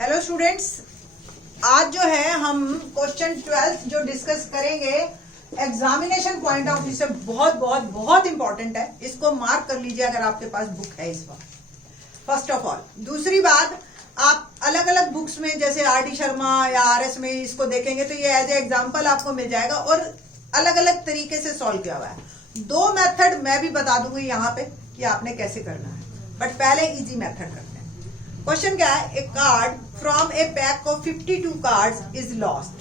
Hello students, आज जो है हम क्वेश्चन 12 जो डिस्कस करेंगे एग्जामिनेशन पॉइंट ऑफ व्यू से बहुत बहुत बहुत इंपॉर्टेंट है। इसको मार्क कर लीजिए अगर आपके पास बुक है इस वक्त, फर्स्ट ऑफ ऑल। दूसरी बात, आप अलग अलग बुक्स में जैसे आर डी शर्मा या आर एस में इसको देखेंगे तो ये एज ए एग्जाम्पल आपको मिल जाएगा और अलग अलग तरीके से सॉल्व किया हुआ है। दो मेथड मैं भी बता दूंगी यहाँ पे कि आपने कैसे करना है, बट पहले इजी मेथड करते हैं। क्वेश्चन क्या है? A card from a pack of 52 cards is lost.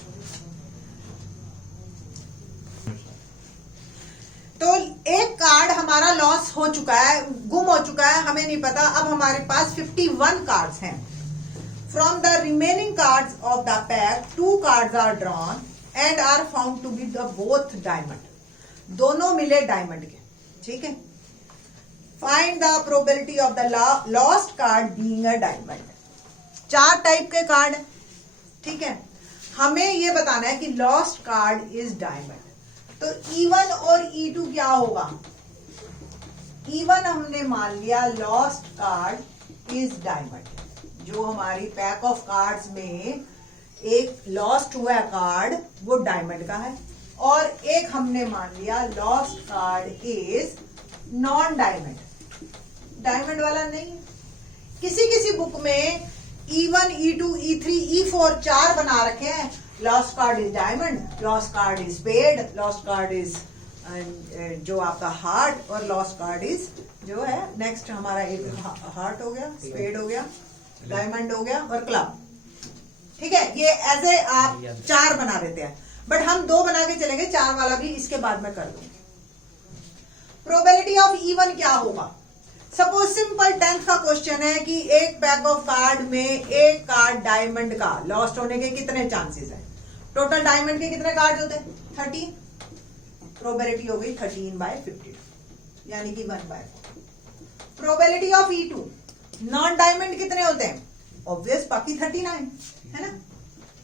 तो एक कार्ड हमारा लॉस हो चुका है, गुम हो चुका है, हमें नहीं पता। अब हमारे पास 51 कार्ड्स हैं। From the remaining cards of the pack 2 cards are drawn and are found to be the both diamond. दोनों मिले डायमंड के, ठीक है। Find the probability of the lost card being a diamond. 4 type के card है, ठीक है। हमें ये बताना है कि लॉस्ट कार्ड इज डायमंड। तो E1 और E2 क्या होगा? E1 हमने मान लिया लॉस्ट कार्ड इज डायमंड। जो हमारी पैक ऑफ कार्ड्स में एक लॉस्ट हुआ कार्ड वो डायमंड का है, और एक हमने मान लिया lost card is non diamond, diamond वाला नहीं। किसी किसी बुक में E1, E2, E3, E4 4 बना रखे हैं। Lost card is diamond, lost card is spade, lost card is जो आपका हार्ट, और लॉस्ट कार्ड इज जो है नेक्स्ट हमारा एक हार्ट हो गया, स्पेड हो गया, डायमंड हो गया और क्लब, ठीक है। ये ऐसे आप 4 बना देते हैं, बट हम 2 बना के चलेंगे, 4 वाला भी इसके बाद में कर दूंगी। प्रोबेबिलिटी ऑफ E1 क्या होगा? सपोज सिंपल 10th का क्वेश्चन है कि एक पैक ऑफ कार्ड में एक कार्ड डायमंड का लॉस्ट होने के कितने चांसेस है। टोटल डायमंड के कितने कार्ड होते हैं? 13। प्रोबेबिलिटी हो गई 13/52, यानी कि 1/4। Probability of E2, non diamond कितने होते हैं? ऑब्वियस, बाकी 39 है ना।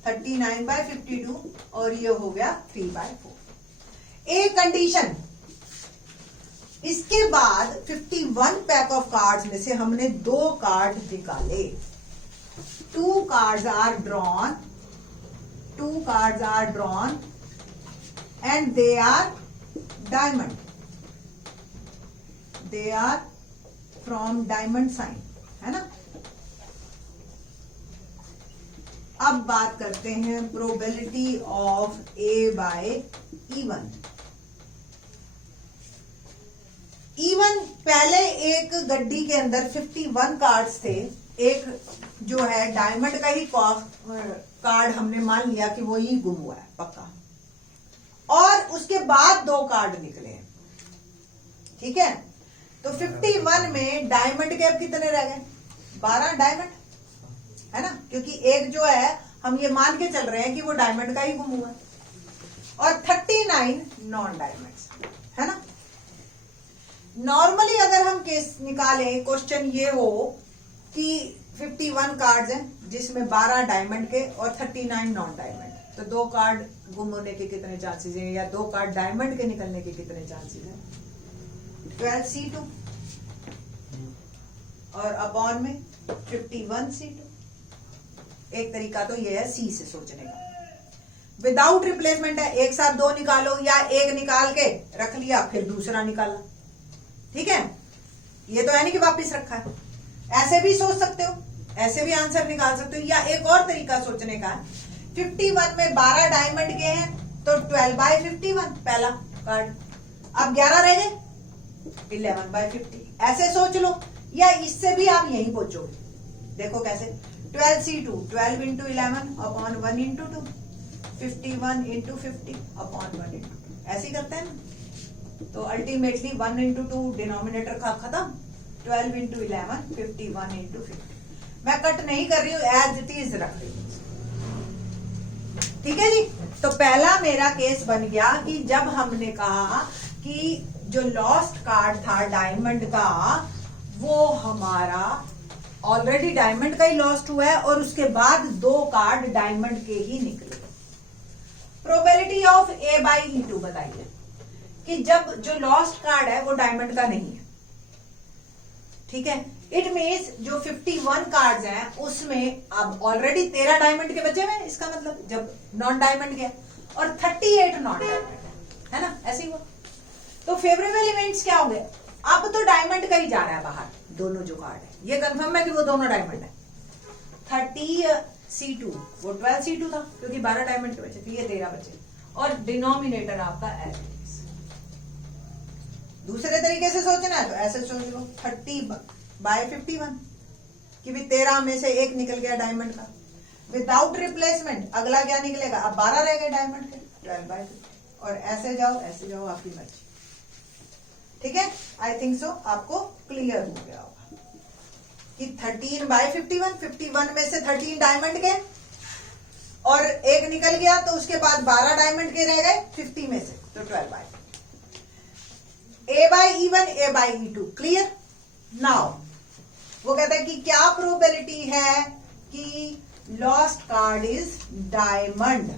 39/52 और ये हो गया 3/4। एक कंडीशन, इसके बाद 51 पैक ऑफ कार्ड्स में से हमने 2 कार्ड निकाले। 2 cards are drawn, 2 cards are drawn and they are diamond, they are from diamond sign, है ना। अब बात करते हैं प्रोबेबिलिटी ऑफ A/E1। E1 पहले एक गड्डी के अंदर 51 कार्ड्स थे। एक जो है डायमंड का ही कार्ड हमने मान लिया कि वो ही गुम हुआ है पक्का, और उसके बाद 2 कार्ड निकले हैं, ठीक है। तो 51 में डायमंड के अब कितने रह गए? 12 डायमंड, है ना, क्योंकि एक जो है हम ये मान के चल रहे हैं कि वो डायमंड का ही गुम हुआ है, और 39 नॉन डायमंड, है ना। नॉर्मली अगर हम केस निकालें, क्वेश्चन ये हो कि 51 कार्ड्स हैं जिसमें 12 डायमंड के और 39 नॉन डायमंड, तो 2 कार्ड गुम होने के कितने चांसेस हैं, या 2 कार्ड डायमंड के निकलने के कितने चांसेस हैं? 12C2 और अपॉन में 51C2। एक तरीका तो ये है C से सोचने का। विदाउट रिप्लेसमेंट है, एक साथ 2 निकालो, या एक निकाल के रख लिया फिर दूसरा निकाला, ठीक है। ये तो है नहीं कि वापस रखा है। ऐसे भी सोच सकते हो, ऐसे भी आंसर निकाल सकते हो, या एक और तरीका सोचने का है। 51 में 12 डायमंड के हैं तो 12/51 पहला कार्ड, अब 11 रह गए, 11/50। ऐसे सोच लो, या इससे भी आप यही पहुंचोगे। देखो कैसे, 12C2 12 × 11 अपॉन 1 × 2, 51 × 50 अपॉन 1 × 2, ऐसे ही करते हैं ना। तो अल्टीमेटली 1 × 2 डिनोमिनेटर का खत्म, 12 × 11 51 × 50। मैं कट नहीं कर रही हूं, एज इट इज रख रही हूं, ठीक है जी। तो पहला मेरा केस बन गया कि जब हमने कहा कि जो लॉस्ट कार्ड था डायमंड का, वो हमारा ऑलरेडी डायमंड का ही लॉस्ट हुआ है, और उसके बाद 2 कार्ड डायमंड के ही निकले। प्रोबेबिलिटी ऑफ A/E2 बताइए कि जब जो लॉस्ट कार्ड है वो डायमंड का नहीं है, ठीक है। इट मीन्स जो 51 कार्ड्स हैं उसमें अब ऑलरेडी 13 डायमंड के बचे हुए, इसका मतलब जब नॉन डायमंड के और 38 नॉन डायमंड है ना, ऐसे ही हुआ। तो फेवरेबल इवेंट्स क्या होंगे, अब तो डायमंड का ही जा रहा है बाहर, दोनों जो कार्ड है ये कंफर्म है कि वो दोनों डायमंड है। 30C2 वो 12C2 था क्योंकि 12 डायमंड के बचे थे, ये 13 बचे और डिनोमिनेटर आपका एज इट इज। दूसरे तरीके से सोचना है तो ऐसे सोच लो 30/51 कि भी 13 में से एक निकल गया डायमंड का, विदाउट रिप्लेसमेंट अगला क्या निकलेगा, अब 12 रह गए डायमंड के, 12/50 और ऐसे जाओ आपकी मर्जी। ठीक है, आई थिंक सो आपको क्लियर हो गया होगा कि 13/51, 51 में से 13 डायमंड के और एक निकल गया तो उसके बाद 12 डायमंड के रह गए 50 में से, तो 12/50। A/E1 A/E2 clear. नाउ वो कहता है कि क्या प्रोबेबिलिटी है कि lost card is diamond.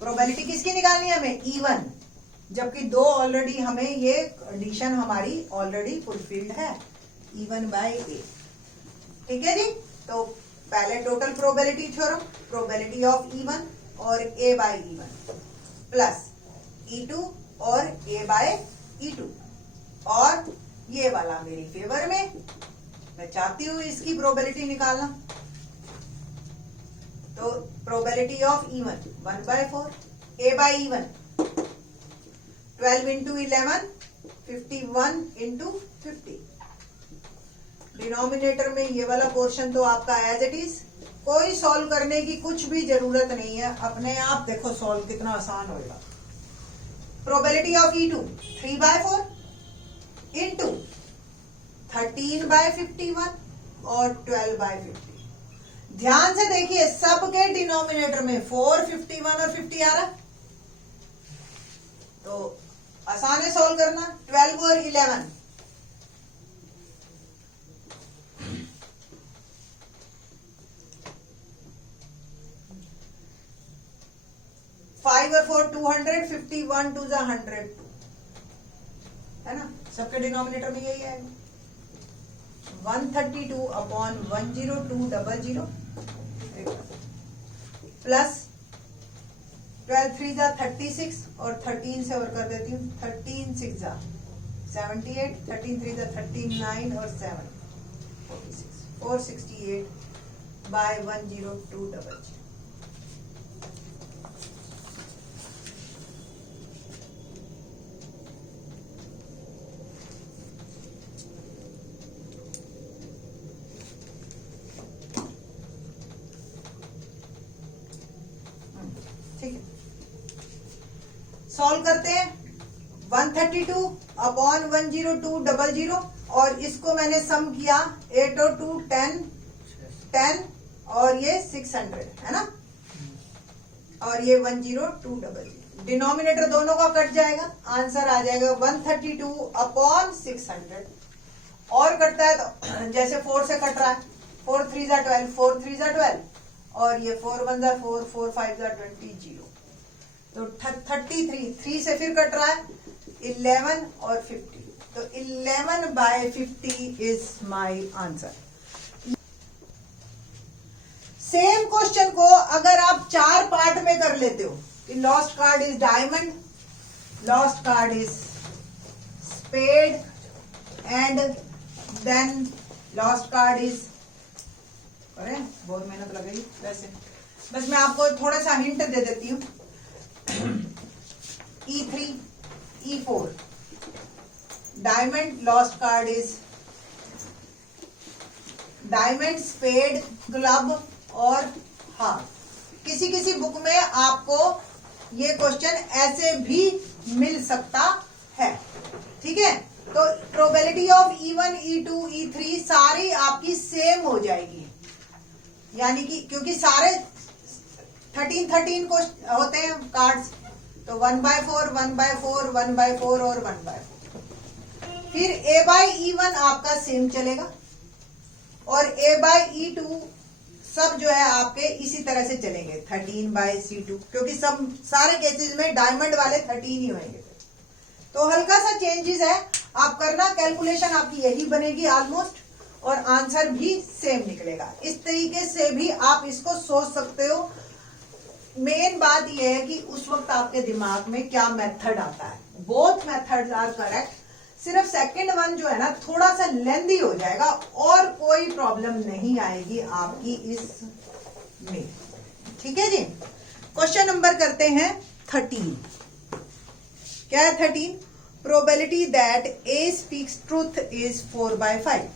Probability किसकी निकालनी है हमें, E1, जबकि दो ऑलरेडी हमें ये कंडीशन हमारी ऑलरेडी फुलफिल्ड है, E1/A। ठीक है जी, तो पहले total probability theorem, probability of E1 और A/E1 प्लस E2 और A/E2 और ये वाला मेरी फेवर में, मैं चाहती हूं इसकी प्रोबेबिलिटी निकालना, तो probability of E1 1/4, A/E1 12 into 11 51 into 50। Denominator में ये वाला पोर्शन तो आपका एज इट इज, कोई सॉल्व करने की कुछ भी जरूरत नहीं है, अपने आप देखो सॉल्व कितना आसान होगा। प्रोबेबिलिटी ऑफ E2 3/4 into 13/51 और 12/50। ध्यान से देखिए सबके डिनोमिनेटर में 4, 51 और 50 आ रहा, तो आसान है सॉल्व करना। 12 और 11 5 और 4 200, 51 2 102 है ना, सबके डिनोमिनेटर में यही है। 132/10200 प्लस 12 3 36 और 13 से और कर देती हूँ, 13 6 78, 13 3 39 और 7 46 468/10200। ठीक है, सॉल्व करते हैं। 132/10200 और इसको मैंने सम किया 8 और 2 10 और ये 600 है ना, और ये 10200। डिनोमिनेटर दोनों का कट जाएगा, आंसर आ जाएगा 132/600। और कटता है तो जैसे 4 से कट रहा है, 4 3 12, 4 3 12 और ये 4 1 4, 4 5 20 0, तो 33 3 से फिर कट रहा है 11 और 50, तो 11/50 is my answer. Same question को अगर आप 4 पार्ट में कर लेते हो कि lost card is diamond, lost card is spade and then lost card is, अरे बहुत मेहनत लगेगी वैसे, बस मैं आपको थोड़ा सा हिंट दे देती हूँ। E3 E4 diamond, lost card is diamond spade club और हार्ट। किसी किसी बुक में आपको ये क्वेश्चन ऐसे भी मिल सकता है। ठीक है, तो probability of E1 E2 E3 सारी आपकी सेम हो जाएगी, यानी कि क्योंकि सारे 13 को होते हैं कार्ड्स, तो 1/4 1/4 1/4 और 1/4। फिर A/E1 आपका सेम चलेगा और A/E2 सब जो है आपके इसी तरह से चलेंगे 13/C2, क्योंकि सब सारे केसेस में डायमंड वाले 13 ही होंगे। तो हल्का सा चेंजेस है, आप करना कैलकुलेशन आपकी यही बनेगी ऑलमोस्ट, और आंसर भी सेम निकलेगा। इस तरीके से भी आप इसको सोच सकते हो। मेन बात यह है कि उस वक्त आपके दिमाग में क्या मेथड आता है। बोथ मेथड्स आर करेक्ट, सिर्फ सेकंड वन जो है ना थोड़ा सा लेंदी हो जाएगा और कोई प्रॉब्लम नहीं आएगी आपकी इसमें। ठीक है जी। क्वेश्चन नंबर करते हैं 13। क्या है 13? Probability that A speaks truth is 4/5।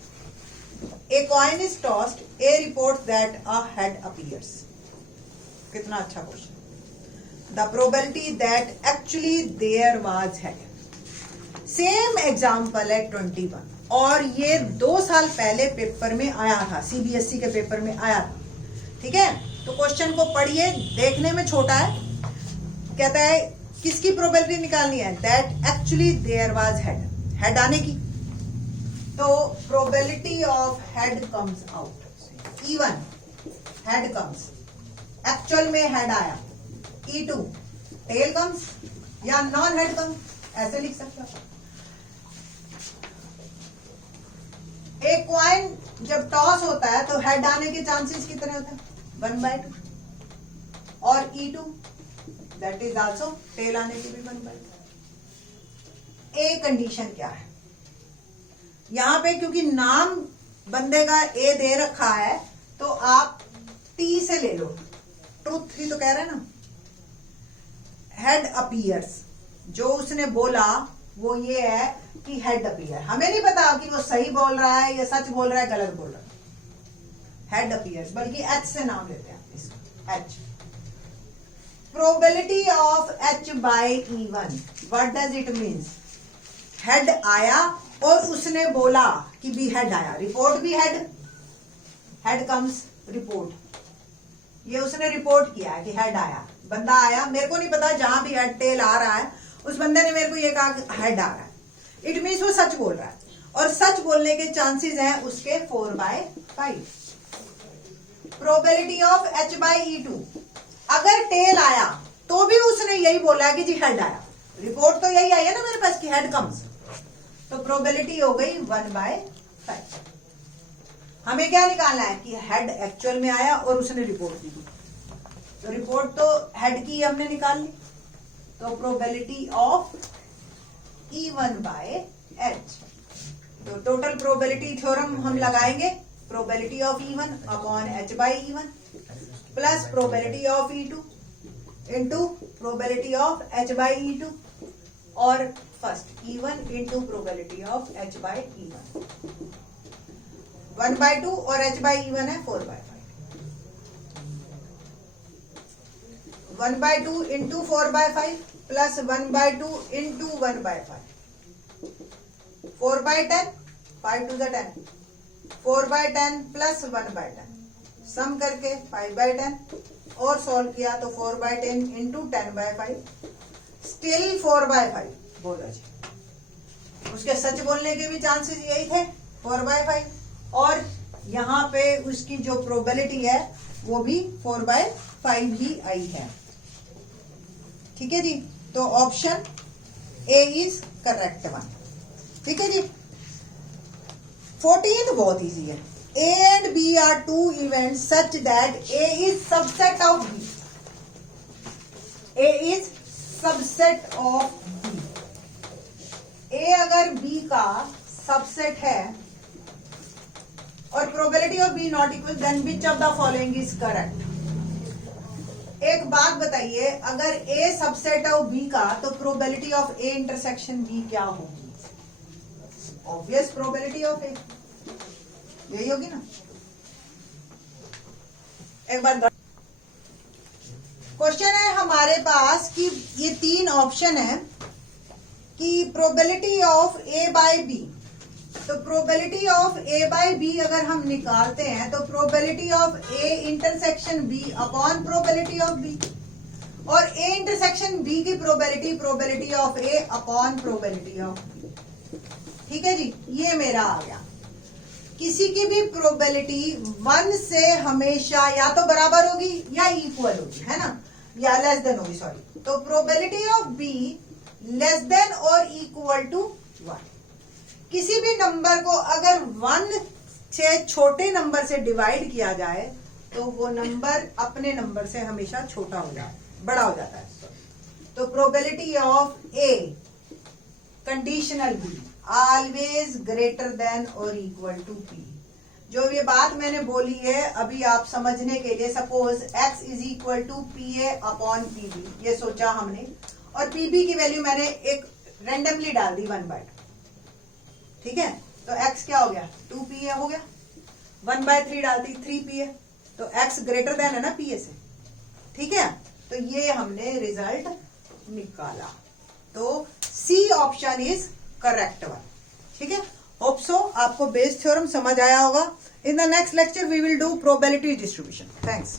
A coin is tossed, a report that a head appears. कितना अच्छा question. The probability that actually there was head. Same example है 21 और ये 2 साल पहले पेपर में आया था, सीबीएसई के पेपर में आया था। ठीक है, तो क्वेश्चन को पढ़िए, देखने में छोटा है। कहता है किसकी प्रोबेबिलिटी निकालनी है? That actually there was head, head आने की। तो probability of head comes out even, head comes, actual में हेड आया, E2, टेल कम्स या नॉन हेड कम्स, ऐसे लिख सकते हो। एक कॉइन जब टॉस होता है तो हेड आने के चांसेस कितने होते हैं? 1/2। और E2 that is also tell आने के भी 1/2। ए कंडीशन क्या है यहां पे? क्योंकि नाम बंदे का ए दे रखा है तो आप टी से ले लो, ट्रूथ ही तो कह रहे हैं ना। हेड अपीयर्स, जो उसने बोला वो ये है कि हेड अपीयर। हमें नहीं पता कि वो सही बोल रहा है या सच बोल रहा है, गलत बोल रहा है। हेड अपीयर्स, बल्कि एच से नाम लेते हैं इसको, H. Probability of H by E1, what does it mean? Head आया और उसने बोला कि भी हेड आया, रिपोर्ट भी हेड, हेड कम्स रिपोर्ट। ये उसने रिपोर्ट किया है कि हेड आया, बंदा आया, मेरे को नहीं पता, जहां भी हेड टेल आ रहा है उस बंदे ने मेरे को ये कहा कि हेड आ रहा है, इट मीन्स वो सच बोल रहा है। और सच बोलने के चांसेस हैं उसके 4/5। Probability of H bye E2, अगर टेल आया तो भी उसने यही बोला कि जी हेड आया, रिपोर्ट तो यही आई है ना मेरे पास कि हेड कम्स, तो प्रोबेबिलिटी हो गई 1/5। हमें क्या निकालना है कि हेड एक्चुअल में आया और उसने रिपोर्ट दी, तो रिपोर्ट तो हेड की हमने निकाल ली, तो प्रोबेबिलिटी ऑफ E1/H। तो टोटल प्रोबेबिलिटी थ्योरम हम लगाएंगे, probability of E1 upon H/E1 plus probability of E2 into probability of H/E2 और first E1 into probability of H/E1। 1/2 और H/E1 है 4/5। 1/2 into 4/5 plus 1/2 into 1/5, 4/10, 5 to the 10, 4/10 plus 1/10, सम करके 5/10 और solve किया तो 4/10 इंटू 10/5, स्टिल 4/5 बोला जी। उसके सच बोलने के भी चांसेस यही थे 4/5, और यहाँ पे उसकी जो प्रोबेबिलिटी है वो भी 4/5 ही आई है। ठीक है जी, तो option A is correct one. ठीक है जी। 14 बहुत इजी है। A and B are two events such that A is subset of B. A is subset of B. A अगर B का सबसेट है और probability of B not equal, then which of the following is correct? एक बात बताइए, अगर A subset of B का तो probability of A intersection B क्या होगी? ऑब्वियस प्रोबेबिलिटी ऑफ A यही होगी ना। एक बार क्वेश्चन है हमारे पास कि ये 3 ऑप्शन है कि probability of A by B, तो probability of A by B अगर हम निकालते हैं तो probability of A intersection B upon probability of B, और A इंटरसेक्शन B की probability of A upon probability of B। ठीक है जी, ये मेरा आ गया। किसी की भी प्रोबेबिलिटी 1 से हमेशा या तो बराबर होगी या इक्वल होगी, है ना, या लेस देन होगी, सॉरी। तो probability of B less than और इक्वल टू 1। किसी भी नंबर को अगर 1 से छोटे नंबर से डिवाइड किया जाए तो वो नंबर अपने नंबर से हमेशा छोटा हो जाए, बड़ा हो जाता है। तो probability of A conditional be always greater than और इक्वल टू पी। जो ये बात मैंने बोली है अभी आप समझने के लिए, suppose x is equal to P A upon P B, ये सोचा हमने, और पी बी की वैल्यू मैंने एक रेंडमली डाल दी 1/2, ठीक है। तो x क्या हो गया, 2pa हो गया। 1/3 डालती 3pa, तो x ग्रेटर देन है ना pa से, ठीक है। तो ये हमने रिजल्ट निकाला। तो C option is correct one, ठीक है। होप सो आपको बेस थ्योरम समझ आया होगा। In the next lecture we will do probability distribution. Thanks.